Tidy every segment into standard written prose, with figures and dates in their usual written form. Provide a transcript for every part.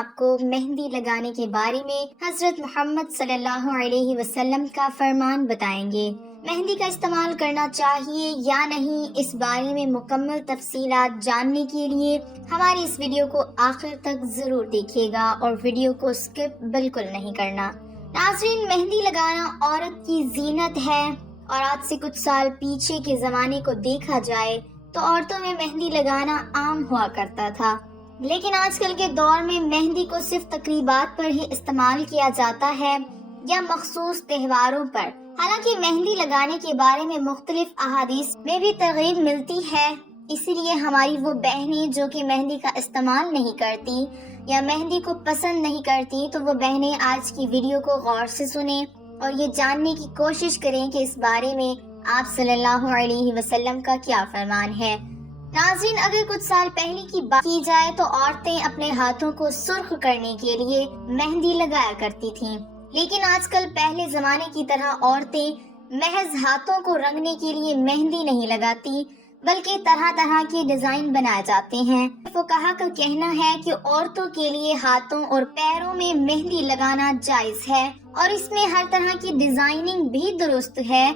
آپ کو مہندی لگانے کے بارے میں حضرت محمد صلی اللہ علیہ وسلم کا فرمان بتائیں گے۔ مہندی کا استعمال کرنا چاہیے یا نہیں، اس بارے میں مکمل تفصیلات جاننے کے لیے ہماری اس ویڈیو کو آخر تک ضرور دیکھیے گا اور ویڈیو کو سکپ بالکل نہیں کرنا۔ ناظرین، مہندی لگانا عورت کی زینت ہے اور آج سے کچھ سال پیچھے کے زمانے کو دیکھا جائے تو عورتوں میں مہندی لگانا عام ہوا کرتا تھا، لیکن آج کل کے دور میں مہندی کو صرف تقریبات پر ہی استعمال کیا جاتا ہے یا مخصوص تہواروں پر۔ حالانکہ مہندی لگانے کے بارے میں مختلف احادیث میں بھی ترغیب ملتی ہے، اسی لیے ہماری وہ بہنیں جو کہ مہندی کا استعمال نہیں کرتی یا مہندی کو پسند نہیں کرتی، تو وہ بہنیں آج کی ویڈیو کو غور سے سنیں اور یہ جاننے کی کوشش کریں کہ اس بارے میں آپ صلی اللہ علیہ وسلم کا کیا فرمان ہے۔ ناظرین، اگر کچھ سال پہلے کی بات کی جائے تو عورتیں اپنے ہاتھوں کو سرخ کرنے کے لیے مہندی لگایا کرتی تھیں، لیکن آج کل پہلے زمانے کی طرح عورتیں محض ہاتھوں کو رنگنے کے لیے مہندی نہیں لگاتی، بلکہ طرح طرح کے ڈیزائن بنائے جاتے ہیں۔ فقہا کا کہنا ہے کہ عورتوں کے لیے ہاتھوں اور پیروں میں مہندی لگانا جائز ہے اور اس میں ہر طرح کی ڈیزائننگ بھی درست ہے،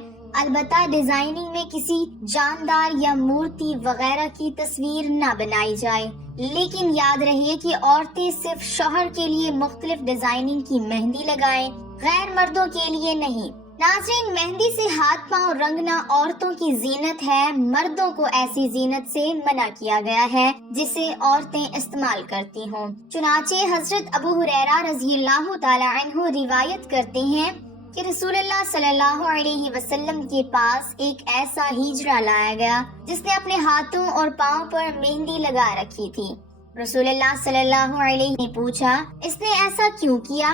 البتہ ڈیزائننگ میں کسی جاندار یا مورتی وغیرہ کی تصویر نہ بنائی جائے۔ لیکن یاد رہے کہ عورتیں صرف شوہر کے لیے مختلف ڈیزائننگ کی مہندی لگائیں، غیر مردوں کے لیے نہیں۔ ناظرین، مہندی سے ہاتھ پاؤں رنگنا عورتوں کی زینت ہے، مردوں کو ایسی زینت سے منع کیا گیا ہے جسے عورتیں استعمال کرتی ہوں۔ چنانچہ حضرت ابو ہریرہ رضی اللہ تعالی عنہ روایت کرتے ہیں کہ رسول اللہ صلی اللہ علیہ وسلم کے پاس ایک ایسا ہجڑا لایا گیا جس نے اپنے ہاتھوں اور پاؤں پر مہندی لگا رکھی تھی۔ رسول اللہ صلی اللہ علیہ نے پوچھا، اس نے ایسا کیوں کیا؟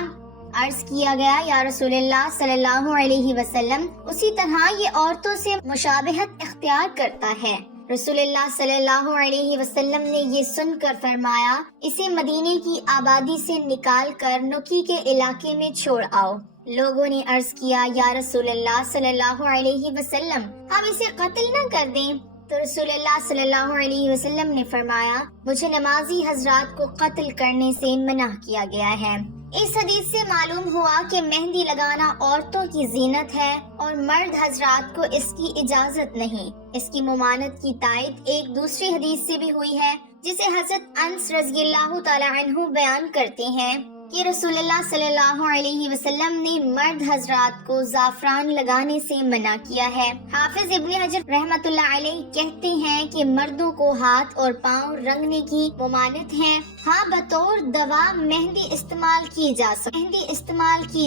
عرض کیا گیا، یا رسول اللہ صلی اللہ علیہ وسلم، اسی طرح یہ عورتوں سے مشابہت اختیار کرتا ہے۔ رسول اللہ صلی اللہ علیہ وسلم نے یہ سن کر فرمایا، اسے مدینے کی آبادی سے نکال کر نکی کے علاقے میں چھوڑ آؤ۔ لوگوں نے عرض کیا، یا رسول اللہ صلی اللہ علیہ وسلم، ہم اسے قتل نہ کر دیں؟ تو رسول اللہ صلی اللہ علیہ وسلم نے فرمایا، مجھے نمازی حضرات کو قتل کرنے سے منع کیا گیا ہے۔ اس حدیث سے معلوم ہوا کہ مہندی لگانا عورتوں کی زینت ہے اور مرد حضرات کو اس کی اجازت نہیں۔ اس کی ممانعت کی تائید ایک دوسری حدیث سے بھی ہوئی ہے جسے حضرت انس رضی اللہ تعالی عنہ بیان کرتے ہیں کہ رسول اللہ صلی اللہ علیہ وسلم نے مرد حضرات کو زعفران لگانے سے منع کیا ہے۔ حافظ ابن حجر رحمۃ اللہ علیہ کہتے ہیں کہ مردوں کو ہاتھ اور پاؤں رنگنے کی ممانعت ہے، ہاں بطور دوا مہندی استعمال کی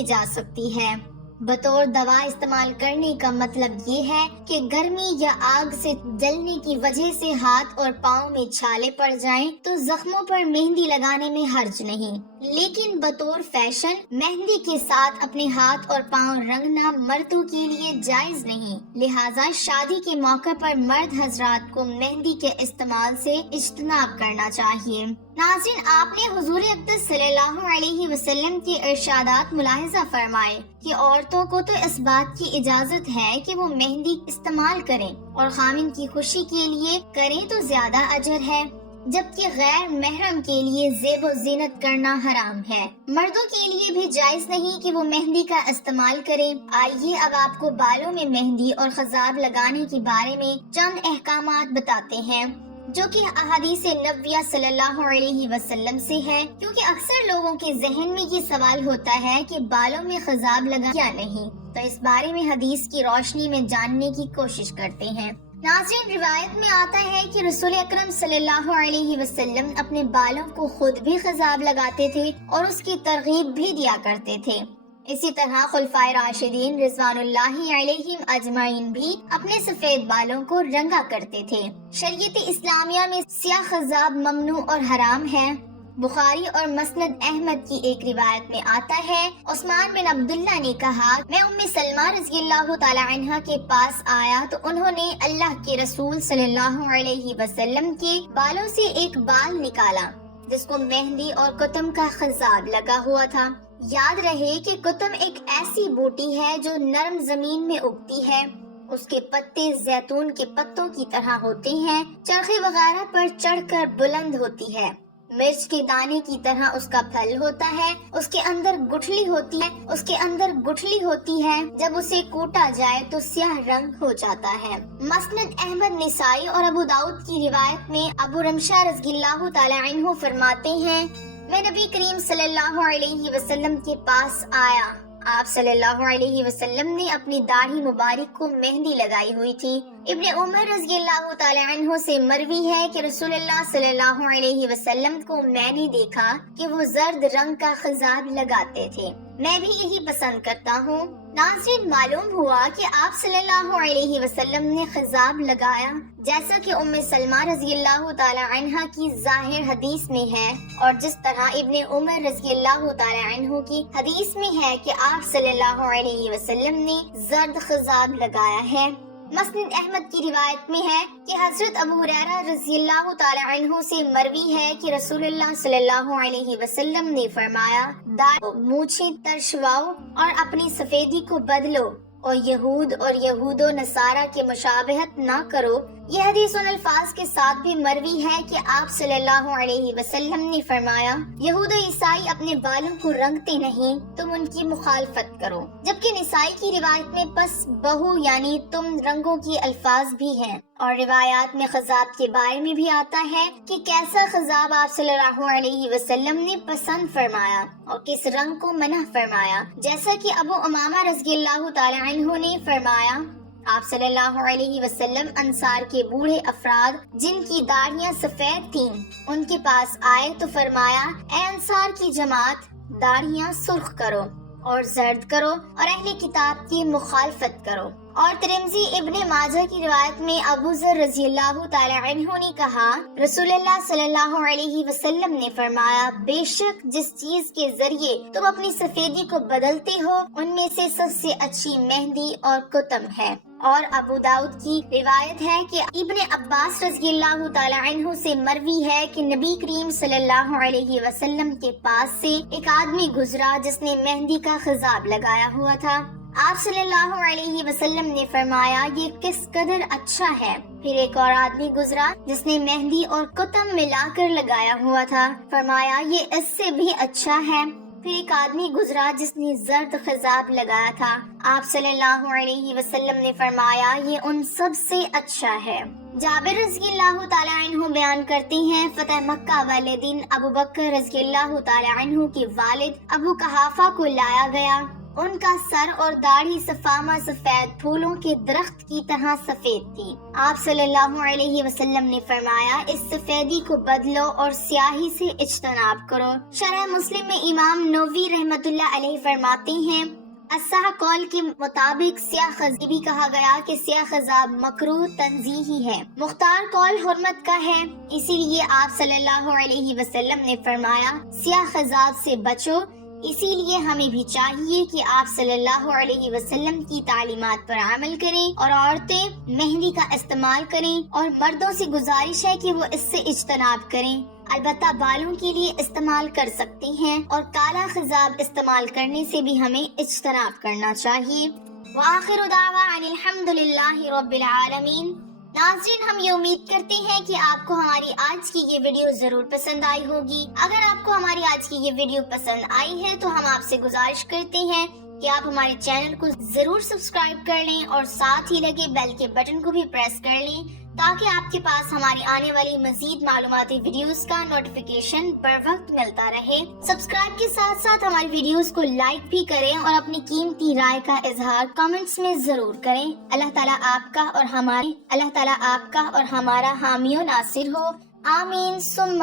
جا سکتی ہے۔ بطور دوا استعمال کرنے کا مطلب یہ ہے کہ گرمی یا آگ سے جلنے کی وجہ سے ہاتھ اور پاؤں میں چھالے پڑ جائیں تو زخموں پر مہندی لگانے میں حرج نہیں، لیکن بطور فیشن مہندی کے ساتھ اپنے ہاتھ اور پاؤں رنگنا مردوں کے لیے جائز نہیں، لہٰذا شادی کے موقع پر مرد حضرات کو مہندی کے استعمال سے اجتناب کرنا چاہیے۔ ناظرین، آپ نے حضور اقدس صلی اللہ علیہ وسلم کے ارشادات ملاحظہ فرمائے کہ عورتوں کو تو اس بات کی اجازت ہے کہ وہ مہندی استعمال کریں اور خامن کی خوشی کے لیے کریں تو زیادہ اجر ہے، جبکہ غیر محرم کے لیے زیب و زینت کرنا حرام ہے۔ مردوں کے لیے بھی جائز نہیں کہ وہ مہندی کا استعمال کریں۔ آئیے اب آپ کو بالوں میں مہندی اور خضاب لگانے کے بارے میں چند احکامات بتاتے ہیں جو کہ احادیث نبویہ صلی اللہ علیہ وسلم سے ہے، کیونکہ اکثر لوگوں کے ذہن میں یہ سوال ہوتا ہے کہ بالوں میں خضاب لگا یا نہیں، تو اس بارے میں حدیث کی روشنی میں جاننے کی کوشش کرتے ہیں۔ ناظرین، روایت میں آتا ہے کہ رسول اکرم صلی اللہ علیہ وسلم اپنے بالوں کو خود بھی خضاب لگاتے تھے اور اس کی ترغیب بھی دیا کرتے تھے۔ اسی طرح خلفائے راشدین رضوان اللہ علیہم اجمعین بھی اپنے سفید بالوں کو رنگا کرتے تھے۔ شریعت اسلامیہ میں سیاہ خضاب ممنوع اور حرام ہے۔ بخاری اور مسند احمد کی ایک روایت میں آتا ہے، عثمان بن عبداللہ نے کہا، میں ام سلمہ رضی اللہ تعالی عنہا کے پاس آیا تو انہوں نے اللہ کے رسول صلی اللہ علیہ وسلم کے بالوں سے ایک بال نکالا جس کو مہندی اور کتم کا خضاب لگا ہوا تھا۔ یاد رہے کہ کتم ایک ایسی بوٹی ہے جو نرم زمین میں اگتی ہے، اس کے پتے زیتون کے پتوں کی طرح ہوتے ہیں، چرخی وغیرہ پر چڑھ کر بلند ہوتی ہے۔ مرچ کے دانے کی طرح اس کا پھل ہوتا ہے، اس کے اندر گٹھلی ہوتی ہے، جب اسے کوٹا جائے تو سیاہ رنگ ہو جاتا ہے۔ مسند احمد، نسائی اور ابو داؤد کی روایت میں ابو رمشہ رضی اللہ تعالی عنہ فرماتے ہیں، میں نبی کریم صلی اللہ علیہ وسلم کے پاس آیا، آپ صلی اللہ علیہ وسلم نے اپنی داڑھی مبارک کو مہندی لگائی ہوئی تھی۔ ابن عمر رضی اللہ تعالی عنہ سے مروی ہے کہ رسول اللہ صلی اللہ علیہ وسلم کو میں نے دیکھا کہ وہ زرد رنگ کا خضاب لگاتے تھے، میں بھی یہی پسند کرتا ہوں۔ ناظرین، معلوم ہوا کہ آپ صلی اللہ علیہ وسلم نے خضاب لگایا جیسا کہ ام سلمہ رضی اللہ تعالی عنہ کی ظاہر حدیث میں ہے، اور جس طرح ابن عمر رضی اللہ تعالی عنہ کی حدیث میں ہے کہ آپ صلی اللہ علیہ وسلم نے زرد خضاب لگایا ہے۔ مسند احمد کی روایت میں ہے کہ حضرت ابو ہریرہ رضی اللہ تعالی عنہ سے مروی ہے کہ رسول اللہ صلی اللہ علیہ وسلم نے فرمایا، داڑھی مونچھیں ترشواؤ اور اپنی سفیدی کو بدلو، اور یہود و نصارہ کے مشابہت نہ کرو۔ یہ حدیث ان الفاظ کے ساتھ بھی مروی ہے کہ آپ صلی اللہ علیہ وسلم نے فرمایا، یہود و عیسائی اپنے بالوں کو رنگتے نہیں، تم ان کی مخالفت کرو۔ جبکہ نسائی کی روایت میں پس بہو یعنی تم رنگوں کی الفاظ بھی ہیں، اور روایات میں خضاب کے بارے میں بھی آتا ہے کہ کیسا خضاب آپ صلی اللہ علیہ وسلم نے پسند فرمایا اور کس رنگ کو منع فرمایا، جیسا کہ ابو امامہ رضی اللہ تعالی عنہ نے فرمایا، آپ صلی اللہ علیہ وسلم انصار کے بوڑھے افراد جن کی داڑھیاں سفید تھیں ان کے پاس آئے تو فرمایا، اے انصار کی جماعت، داڑھیاں سرخ کرو اور زرد کرو اور اہل کتاب کی مخالفت کرو۔ اور ترمذی ابن ماجہ کی روایت میں ابو ذر رضی اللہ تعالی عنہ نے کہا، رسول اللہ صلی اللہ علیہ وسلم نے فرمایا، بے شک جس چیز کے ذریعے تم اپنی سفیدی کو بدلتے ہو ان میں سے سب سے اچھی مہندی اور کتم ہے۔ اور ابو داؤد کی روایت ہے کہ ابن عباس رضی اللہ تعالی عنہ سے مروی ہے کہ نبی کریم صلی اللہ علیہ وسلم کے پاس سے ایک آدمی گزرا جس نے مہندی کا خضاب لگایا ہوا تھا۔ آپ صلی اللہ علیہ وسلم نے فرمایا، یہ کس قدر اچھا ہے۔ پھر ایک اور آدمی گزرا جس نے مہندی اور کتم ملا کر لگایا ہوا تھا، فرمایا یہ اس سے بھی اچھا ہے۔ پھر ایک آدمی گزرا جس نے زرد خضاب لگایا تھا، آپ صلی اللہ علیہ وسلم نے فرمایا یہ ان سب سے اچھا ہے۔ جابر رضی اللہ تعالی عنہ بیان کرتے ہیں، فتح مکہ والے دن ابو بکر رضی اللہ تعالی عنہ کے والد ابو قحافہ کو لایا گیا، ان کا سر اور داڑھی صفامہ سفید پھولوں کے درخت کی طرح سفید تھی۔ آپ صلی اللہ علیہ وسلم نے فرمایا، اس سفیدی کو بدلو اور سیاہی سے اجتناب کرو۔ شرح مسلم میں امام نووی رحمۃ اللہ علیہ فرماتے ہیں، اصح قول کے مطابق سیاہ خضاب بھی کہا گیا کہ سیاہ خضاب مکروہ تنزیہی ہے، مختار قول حرمت کا ہے، اسی لیے آپ صلی اللہ علیہ وسلم نے فرمایا سیاہ خضاب سے بچو۔ اسی لیے ہمیں بھی چاہیے کہ آپ صلی اللہ علیہ وسلم کی تعلیمات پر عمل کریں اور عورتیں مہندی کا استعمال کریں، اور مردوں سے گزارش ہے کہ وہ اس سے اجتناب کریں، البتہ بالوں کے لیے استعمال کر سکتے ہیں، اور کالا خضاب استعمال کرنے سے بھی ہمیں اجتناب کرنا چاہیے۔ وآخر دعوانا الحمدللہ رب العالمین۔ ناظرین، ہم یہ امید کرتے ہیں کہ آپ کو ہماری آج کی یہ ویڈیو ضرور پسند آئی ہوگی۔ اگر آپ کو ہماری آج کی یہ ویڈیو پسند آئی ہے تو ہم آپ سے گزارش کرتے ہیں کہ آپ ہمارے چینل کو ضرور سبسکرائب کر لیں اور ساتھ ہی لگے بیل کے بٹن کو بھی پریس کر لیں تاکہ آپ کے پاس ہماری آنے والی مزید معلوماتی ویڈیوز کا نوٹیفیکیشن بر وقت ملتا رہے۔ سبسکرائب کے ساتھ ساتھ ہماری ویڈیوز کو لائک بھی کریں اور اپنی قیمتی رائے کا اظہار کمنٹس میں ضرور کریں۔ اللہ تعالیٰ آپ کا اور ہمارا حامی و ناصر ہو، آمین ثم